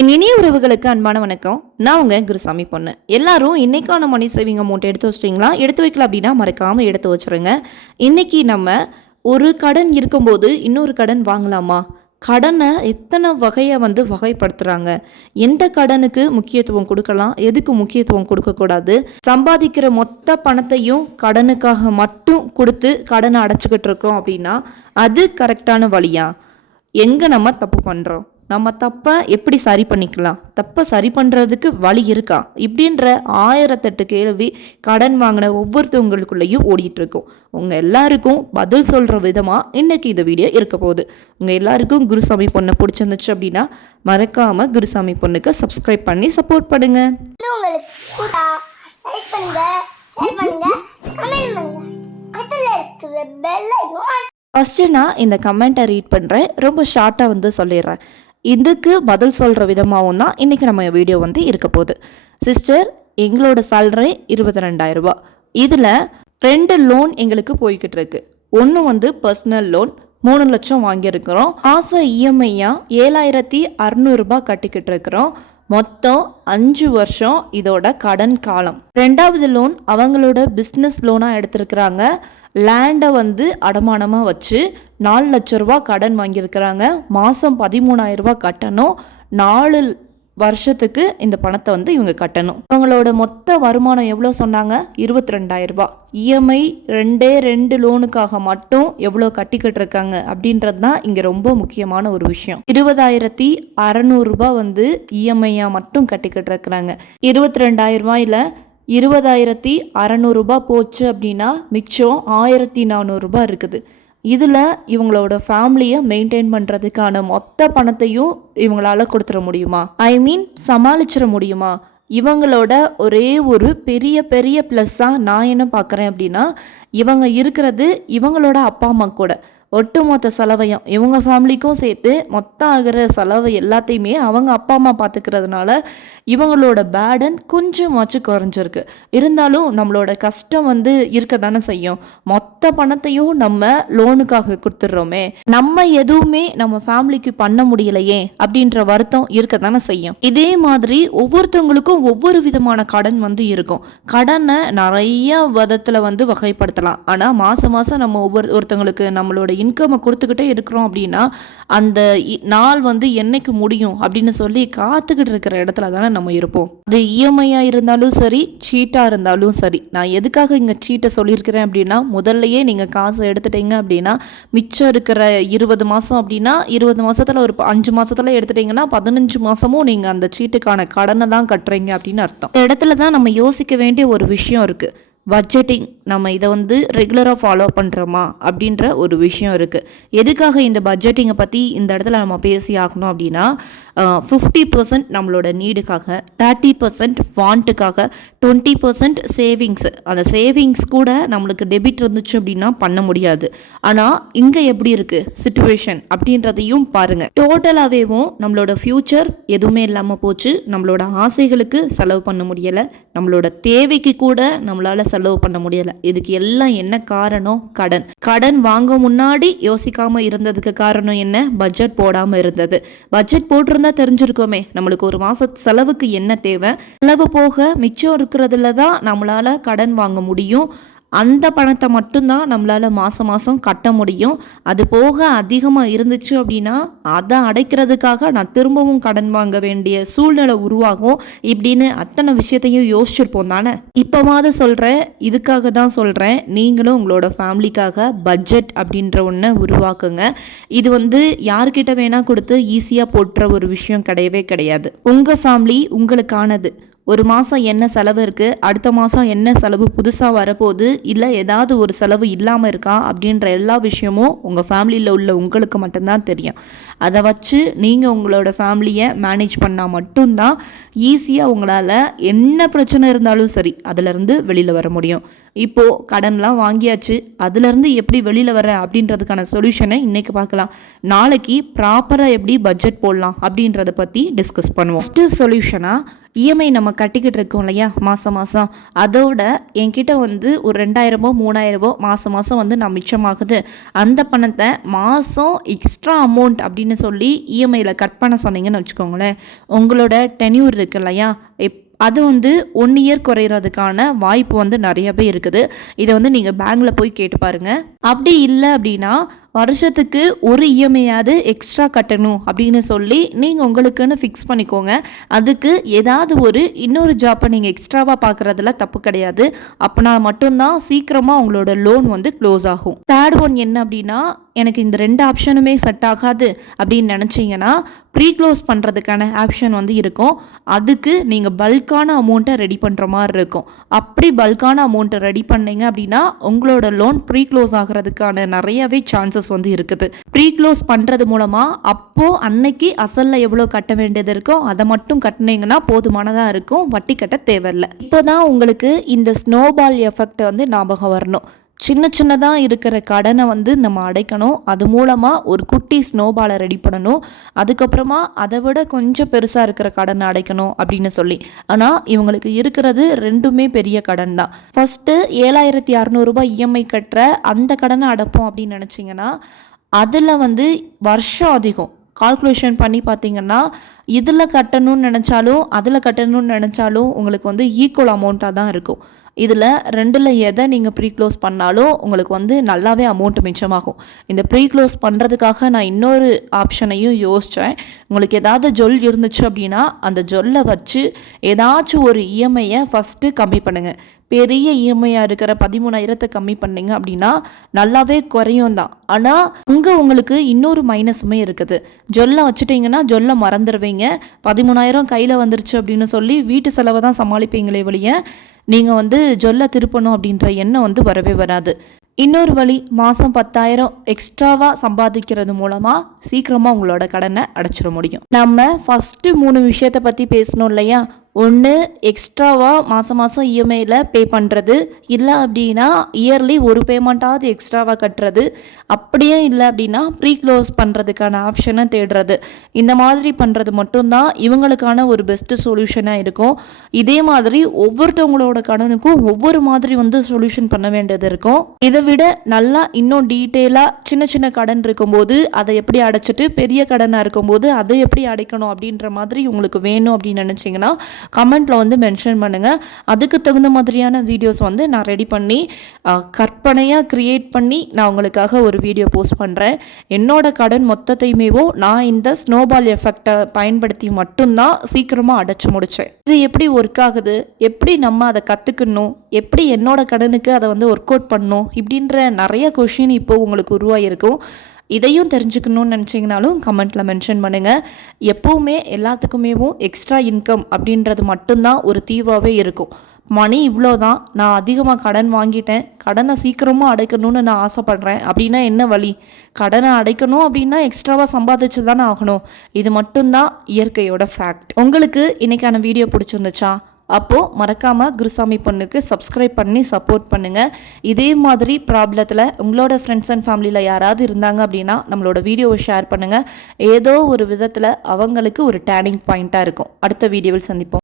என் இனிய உறவுகளுக்கு அன்பான வணக்கம். நான் உங்கள் குருசாமி பொண்ணு. எல்லாரும் இன்னைக்கான மணி சேவிங் அமௌண்ட் எடுத்து வச்சிட்டிங்களா? எடுத்து வைக்கல அப்படின்னா மறக்காமல் எடுத்து வச்சிருங்க. இன்றைக்கி நம்ம ஒரு கடன் இருக்கும்போது இன்னொரு கடன் வாங்கலாமா? கடனை எத்தனை வகையை வந்து வகைப்படுத்துகிறாங்க எந்த கடனுக்கு முக்கியத்துவம் கொடுக்கலாம்? எதுக்கு முக்கியத்துவம் கொடுக்கக்கூடாது? சம்பாதிக்கிற மொத்த பணத்தையும் கடனுக்காக மட்டும் கொடுத்து கடனை அடைச்சிக்கிட்டு இருக்கோம் அப்படின்னா அது கரெக்டான வழியா? எங்கே நம்ம தப்பு பண்ணுறோம் நம்ம தப்பை எப்படி சரி பண்ணிக்கலாம்? தப்பை சரி பண்ணுறதுக்கு வழி இருக்கா? இப்படின்ற ஆயிரத்தெட்டு கேள்வி கடன் வாங்கின ஒவ்வொருத்தவங்களுக்குள்ளேயும் ஓடிட்டு இருக்கும் உங்கள் எல்லாருக்கும் பதில் சொல்கிற விதமாக இன்னைக்கு இந்த வீடியோ இருக்க போகுது. உங்கள் எல்லாருக்கும் குருசாமி பொண்ணை பிடிச்சிருந்துச்சு அப்படின்னா மறக்காமல் குருசாமி பொண்ணுக்கு சப்ஸ்கிரைப் பண்ணி சப்போர்ட் பண்ணுங்க. இது உங்களுக்கு கூடா லைக் பண்ணுங்க ஷேர் பண்ணுங்க கமெண்ட் பண்ணுங்க. பக்கத்துல இருக்கிற பெல் ஐகான் ஃபஸ்ட்டு நான் இந்த கமெண்ட்டை ரீட் பண்ணுறேன் ரொம்ப ஷார்ட்டாக வந்து சொல்லிடுறேன். இதுக்கு பதில் சொல்கிற விதமாகவும் தான் இன்றைக்கி நம்ம வீடியோ வந்து இருக்க போகுது. சிஸ்டர் எங்களோட சேலரி இருபத்தி ரெண்டாயிரரூபா இதில் ரெண்டு லோன் எங்களுக்கு போய்கிட்டு இருக்கு. ஒன்று வந்து பர்சனல் லோன் மூணு லட்சம் வாங்கியிருக்கிறோம். ஆசை இஎம்ஐயா ஏழாயிரத்தி அறநூறுபா கட்டிக்கிட்டு இருக்கிறோம். மொத்தம் அஞ்சு வருஷம் இதோட கடன் காலம். ரெண்டாவது லோன் அவங்களோட பிஸ்னஸ் லோனாக எடுத்திருக்கிறாங்க. லேண்டை வந்து அடமானமாக வச்சு நாலு லட்ச ரூபா கடன் வாங்கியிருக்கிறாங்க. மாதம் பதிமூணாயிரம் கட்டணும். நாலு வருஷத்துக்கு இந்த பணத்தை வந்து இவங்க கட்டணும். இவங்களோட மொத்த வருமானம் எவ்வளோ சொன்னாங்க? இருபத்தி ரெண்டாயிரம் ரூபாய் இஎம்ஐ ரெண்டே ரெண்டு லோனுக்காக மட்டும் எவ்வளோ கட்டிக்கிட்டு இருக்காங்க அப்படின்றது தான் இங்கே ரொம்ப முக்கியமான ஒரு விஷயம். இருபதாயிரத்தி அறநூறுபா வந்து இஎம்ஐயாக மட்டும் கட்டிக்கிட்டு இருக்கிறாங்க இருபத்தி ரெண்டாயிரம் ரூபாயில் இருபதாயிரத்தி அறநூறுபா போச்சு அப்படின்னா மிச்சம் ஆயிரத்தி நானூறுரூபா இருக்குது. இதில் இவங்களோட ஃபேமிலியை மெயின்டைன் பண்ணுறதுக்கான மொத்த பணத்தையும் இவங்களால கொடுத்துட முடியுமா? ஐ மீன் சமாளிச்சிட முடியுமா? இவங்களோட ஒரே ஒரு பெரிய பெரிய ப்ளஸ்ஸாக நான் என்ன பார்க்குறேன் அப்படின்னா இவங்க இருக்கிறது இவங்களோட அப்பா அம்மா கூட. ஒட்டுமொத்த செலவையும் இவங்க ஃபேமிலிக்கும் சேர்த்து மொத்தம் ஆகிற செலவு எல்லாத்தையுமே அவங்க அப்பா அம்மா பார்த்துக்கிறதுனால இவங்களோட பேடன் கொஞ்சமாச்சும் குறைஞ்சிருக்கு. இருந்தாலும் நம்மளோட கஷ்டம் வந்து இருக்க தானே செய்யும். மொத்த பணத்தையும் நம்ம லோனுக்காக கொடுத்துட்றோமே. நம்ம எதுவுமே நம்ம ஃபேமிலிக்கு பண்ண முடியலையே அப்படின்ற வருத்தம் இருக்க தானே செய்யும். இதே மாதிரி ஒவ்வொருத்தவங்களுக்கும் ஒவ்வொரு விதமான கடன் வந்து இருக்கும். கடனை நிறைய விதத்தில் வந்து வகைப்படுத்தலாம். ஆனால் மாதம் மாதம் நம்ம ஒவ்வொரு ஒருத்தவங்களுக்கு நம்மளோட இன்கம்மை கொடுத்துக்கிட்டே இருக்கிறோம் அப்படின்னா அந்த இ- நாள் வந்து என்னைக்கு முடியும் அப்படின்னு சொல்லி காத்துக்கிட்டு இருக்கிற இடத்துல தானே நம்ம இருப்போம். அது இஎம்ஐயாக இருந்தாலும் சரி சீட்டாக இருந்தாலும் சரி. நான் எதுக்காக இங்கே சீட்டை சொல்லியிருக்கிறேன் அப்படின்னா முதல்லையே நீங்கள் காசு எடுத்துட்டீங்க அப்படின்னா மிச்சம் இருக்கிற இருபது மாதம் அப்படின்னா இருபது மாதத்தில் ஒரு ப- அஞ்சு மாதத்தில் எடுத்துட்டீங்கன்னா பதினஞ்சு மாதமும் நீங்கள் அந்த சீட்டுக்கான கடனை தான் கட்டுறீங்க அப்படின்னு அர்த்தம். இந்த இடத்துல தான் நம்ம யோசிக்க வேண்டிய ஒரு விஷயம் இருக்குது பட்ஜெட்டிங் நம்ம இதை வந்து ரெகுலராக ஃபாலோ பண்ணுறோமா அப்படின்ற ஒரு விஷயம் இருக்குது எதுக்காக இந்த பட்ஜெட்டிங்கை பற்றி இந்த இடத்துல நம்ம பேசி ஆகணும் அப்படின்னா ஃபிஃப்டி பர்சன்ட் நம்மளோட நீடுக்காக தேர்ட்டி பர்சன்ட் வாண்ட்டுக்காக டுவெண்ட்டி பர்சன்ட் சேவிங்ஸ் அந்த சேவிங்ஸ் கூட நம்மளுக்கு டெபிட் இருந்துச்சு அப்படின்னா பண்ண முடியாது. ஆனால் இங்கே எப்படி இருக்குது சுச்சுவேஷன் அப்படின்றதையும் பாருங்கள் டோட்டலாகவேவும் நம்மளோட ஃப்யூச்சர் எதுவுமே இல்லாமல் போச்சு. நம்மளோட ஆசைகளுக்கு செலவு பண்ண முடியலை. நம்மளோட தேவைக்கு கூட நம்மளால செலவு பண்ண முடியலை. இதுக்கு எல்லாம் என்ன காரணம்? கடன். கடன் வாங்க முன்னாடி யோசிக்காம இருந்ததுக்கு காரணம் என்ன? பட்ஜெட் போடாம இருந்தது. பட்ஜெட் போட்டிருந்தா தெரிஞ்சிருக்கோமே. நம்மளுக்கு ஒரு மாச செலவுக்கு என்ன தேவை? செலவு போக மிச்சம் இருக்கிறதுல தான் நம்மளால கடன் வாங்க முடியும். அந்த பணத்தை மட்டும்தான் நம்மளால் மாதம் மாதம் கட்ட முடியும். அது போக அதிகமாக இருந்துச்சு அப்படின்னா அதை அடைக்கிறதுக்காக நான் திரும்பவும் கடன் வாங்க வேண்டிய சூழ்நிலை உருவாகும். இப்படின்னு அத்தனை விஷயத்தையும் யோசிச்சிருப்போம் தானே? இப்போவாது சொல்கிறேன் இதுக்காக தான் சொல்கிறேன் நீங்களும் உங்களோட ஃபேமிலிக்காக பட்ஜெட் அப்படின்ற ஒன்றை உருவாக்குங்க. இது வந்து யார்கிட்ட வேணால் கொடுத்து ஈஸியாக போட்டுற ஒரு விஷயம் கிடையவே கிடையாது. உங்கள் ஃபேமிலி உங்களுக்கானது. ஒரு மாதம் என்ன செலவு இருக்குது அடுத்த மாதம் என்ன செலவு புதுசாக வரப்போகுது? இல்லை ஏதாவது ஒரு செலவு இல்லாமல் இருக்கா? அப்படின்ற எல்லா விஷயமும் உங்கள் ஃபேமிலியில் உள்ள உங்களுக்கு மட்டும்தான் தெரியும். அதை வச்சு நீங்கள் உங்களோட ஃபேமிலியை மேனேஜ் பண்ணால் மட்டும்தான் ஈஸியாக உங்களால் என்ன பிரச்சனை இருந்தாலும் சரி அதிலிருந்து வெளியில் வர முடியும். இப்போது கடன்லாம் வாங்கியாச்சு அதுலேருந்து எப்படி வெளியில் வர அப்படின்றதுக்கான சொல்யூஷனை இன்றைக்கி பார்க்கலாம். நாளைக்கு ப்ராப்பராக எப்படி பட்ஜெட் போடலாம் அப்படின்றத பற்றி டிஸ்கஸ் பண்ணுவோம். ஃபஸ்ட்டு சொல்யூஷனாக இஎம்ஐ நம்ம கட்டிக்கிட்டு இருக்கோம் இல்லையா மாதம் மாதம் அதோட என்கிட்ட வந்து ஒரு ரெண்டாயிரமோ மூணாயிரமோ மாதம் மாதம் வந்து நான் மிச்சமாகுது. அந்த பணத்தை மாதம் எக்ஸ்ட்ரா அமௌண்ட் அப்படின்னு சொல்லி இஎம்ஐயில் கட் பண்ண சொன்னீங்கன்னு வச்சுக்கோங்களேன். உங்களோட டென்யூர் இருக்கு இல்லையா எப் அது வந்து ஒன் இயர் குறையிறதுக்கான வாய்ப்பு வந்து நிறையவே இருக்குது. இதை வந்து நீங்கள் பேங்க்கில் போய் கேட்டு பாருங்கள் அப்படி இல்லை அப்படின்னா வருஷத்துக்கு ஒரு இஎம்ஐயாவது எக்ஸ்ட்ரா கட்டணும் அப்படின்னு சொல்லி நீங்கள் உங்களுக்குன்னு ஃபிக்ஸ் பண்ணிக்கோங்க. அதுக்கு ஏதாவது ஒரு இன்னொரு ஜாப்பை நீங்கள் எக்ஸ்ட்ராவாக பார்க்குறதுல தப்பு கிடையாது. அப்போனா மட்டும்தான் சீக்கிரமாக உங்களோட லோன் வந்து க்ளோஸ் ஆகும். தேர்ட் ஒன் என்ன அப்படின்னா எனக்கு இந்த ரெண்டு ஆப்ஷனுமே செட் ஆகாது அப்படின்னு நினச்சிங்கன்னா ப்ரீ க்ளோஸ் பண்ணுறதுக்கான ஆப்ஷன் வந்து இருக்கும். அதுக்கு நீங்கள் பல்கான அமௌண்ட்டை ரெடி பண்ணுற மாதிரி இருக்கும். அப்படி பல்கான அமௌண்ட்டை ரெடி பண்ணீங்க அப்படின்னா உங்களோட லோன் ப்ரீ க்ளோஸ் ஆகிறதுக்கான நிறையவே சான்சஸ் வந்து இருக்குது. ப்ரீ க்ளோஸ் பண்ணுறது மூலமாக அப்போது அன்னைக்கு அசலில் எவ்வளோ கட்ட வேண்டியது இருக்கோ அதை மட்டும் கட்டினீங்கன்னா போதுமானதாக இருக்கும். வட்டி கட்ட தேவையில்லை. இப்போ தான் உங்களுக்கு இந்த ஸ்னோபால் எஃபெக்ட் வந்து ஞாபகம் வரணும். சின்ன சின்னதாக இருக்கிற கடனை வந்து நம்ம அடைக்கணும். அது மூலமாக ஒரு குட்டி ஸ்னோபாலை ரெடி பண்ணணும். அதுக்கப்புறமா அதை விட கொஞ்சம் பெருசாக இருக்கிற கடனை அடைக்கணும் அப்படின்னு சொல்லி. ஆனால் இவங்களுக்கு இருக்கிறது ரெண்டுமே பெரிய கடன் தான். ஃபஸ்ட்டு ஏழாயிரத்தி அறநூறுபா இஎம்ஐ கட்டுற அந்த கடனை அடைப்போம் அப்படின்னு நினச்சிங்கன்னா அதில் வந்து வருஷம் அதிகம். கால்குலேஷன் பண்ணி பார்த்தீங்கன்னா இதில் கட்டணும்னு நினச்சாலும் அதில் கட்டணும்னு நினச்சாலும் உங்களுக்கு வந்து ஈக்குவல் அமௌண்ட்டாக தான் இருக்கும். இதில் ரெண்டில் எதை நீங்கள் ப்ரீ க்ளோஸ் பண்ணாலும் உங்களுக்கு வந்து நல்லாவே அமௌண்ட் மிச்சமாகும். இந்த ப்ரீ க்ளோஸ் பண்ணுறதுக்காக நான் இன்னொரு ஆப்ஷனையும் யோசித்தேன் உங்களுக்கு ஏதாவது ஜொல் இருந்துச்சு அப்படின்னா அந்த ஜொல்லை வச்சு ஏதாச்சும் ஒரு இஎம்ஐயை ஃபஸ்ட்டு கம்மி பண்ணுங்கள் பெரிய இஎம்ஐயாக இருக்கிற பதிமூணாயிரத்தை கம்மி பண்ணீங்க அப்படின்னா நல்லாவே குறையும் தான். ஆனால் அங்கே உங்களுக்கு இன்னொரு மைனஸுமே இருக்குது. ஜொல்லை வச்சுட்டிங்கன்னா ஜொல்லை மறந்துடுவீங்க பதிமூணாயிரம் கையில் வந்துருச்சு அப்படின்னு சொல்லி வீட்டு செலவை தான் சமாளிப்பீங்களே வழிய நீங்கள் வந்து ஜொல்லை திருப்பணும் அப்படின்ற எண்ணம் வந்து வரவே வராது. இன்னொரு வழி மாதம் பத்தாயிரம் எக்ஸ்ட்ராவாக சம்பாதிக்கிறது மூலமாக சீக்கிரமாக உங்களோட கடனை அடைச்சிட முடியும். நம்ம ஃபஸ்ட்டு மூணு விஷயத்தை பற்றி பேசணும் இல்லையா? ஒன்று எக்ஸ்ட்ராவாக மாதம் மாதம் இஎம்ஐயில் பே பண்ணுறது இல்லை அப்படின்னா இயர்லி ஒரு பேமெண்ட்டாவது எக்ஸ்ட்ராவாக கட்டுறது. அப்படியே இல்லை அப்படின்னா ப்ரீ க்ளோஸ் பண்ணுறதுக்கான ஆப்ஷனை தேடுறது. இந்த மாதிரி பண்ணுறது மட்டும்தான் இவங்களுக்கான ஒரு பெஸ்ட்டு சொல்யூஷனாக இருக்கும். இதே மாதிரி ஒவ்வொருத்தவங்களோட கடனுக்கும் ஒவ்வொரு மாதிரி வந்து சொல்யூஷன் பண்ண வேண்டியது இருக்கும். இதை விட நல்லா இன்னும் டீட்டெயிலாக சின்ன சின்ன கடன் இருக்கும்போது அதை எப்படி அடைச்சிட்டு பெரிய கடனாக இருக்கும்போது அதை எப்படி அடைக்கணும் அப்படின்ற மாதிரி உங்களுக்கு வேணும் அப்படின்னு நினச்சிங்கன்னா கமெண்ட்டில் வந்து மென்ஷன் பண்ணுங்கள் அதுக்கு தகுந்த மாதிரியான வீடியோஸ் வந்து நான் ரெடி பண்ணி கற்பனையாக க்ரியேட் பண்ணி நான் உங்களுக்காக ஒரு வீடியோ போஸ்ட் பண்ணுறேன் என்னோடய கடன் மொத்தத்தையுமேவோ நான் இந்த ஸ்னோபால் எஃபெக்டை பயன்படுத்தி மட்டும்தான் சீக்கிரமாக அடைச்சி முடித்தேன் இது எப்படி ஒர்க் ஆகுது? எப்படி நம்ம அதை கற்றுக்கணும் எப்படி என்னோட கடனுக்கு அதை வந்து ஒர்க் அவுட் பண்ணணும்? இப்படின்ற நிறைய கொஷின் இப்போ உங்களுக்கு உருவாகிருக்கும் இதையும் தெரிஞ்சுக்கணும்னு நினச்சிங்கனாலும் கமெண்ட்டில் மென்ஷன் பண்ணுங்கள் எப்போவுமே எல்லாத்துக்குமேவும் எக்ஸ்ட்ரா இன்கம் அப்படின்றது மட்டும்தான் ஒரு தீவாகவே இருக்கும். மணி இவ்வளோ தான் நான் அதிகமாக கடன் வாங்கிட்டேன். கடனை சீக்கிரமாக அடைக்கணும்னு நான் ஆசைப்பட்றேன். அப்படின்னா என்ன வழி? கடனை அடைக்கணும் அப்படின்னா எக்ஸ்ட்ராவாக சம்பாதிச்சு தானே ஆகணும். இது மட்டும்தான் இயற்கையோட ஃபேக்ட் உங்களுக்கு இன்னைக்கான வீடியோ பிடிச்சிருந்துச்சா? அப்போது மறக்காமல் குருசாமி பொண்ணுக்கு சப்ஸ்கிரைப் பண்ணி சப்போர்ட் பண்ணுங்கள் இதே மாதிரி ப்ராப்ளத்தில் உங்களோட ஃப்ரெண்ட்ஸ் அண்ட் ஃபேமிலியில் யாராவது இருந்தாங்க அப்படின்னா நம்மளோட வீடியோவை ஷேர் பண்ணுங்கள் ஏதோ ஒரு விதத்தில் அவங்களுக்கு ஒரு டேர்னிங் பாயிண்ட்டாக இருக்கும். அடுத்த வீடியோவில் சந்திப்போம்.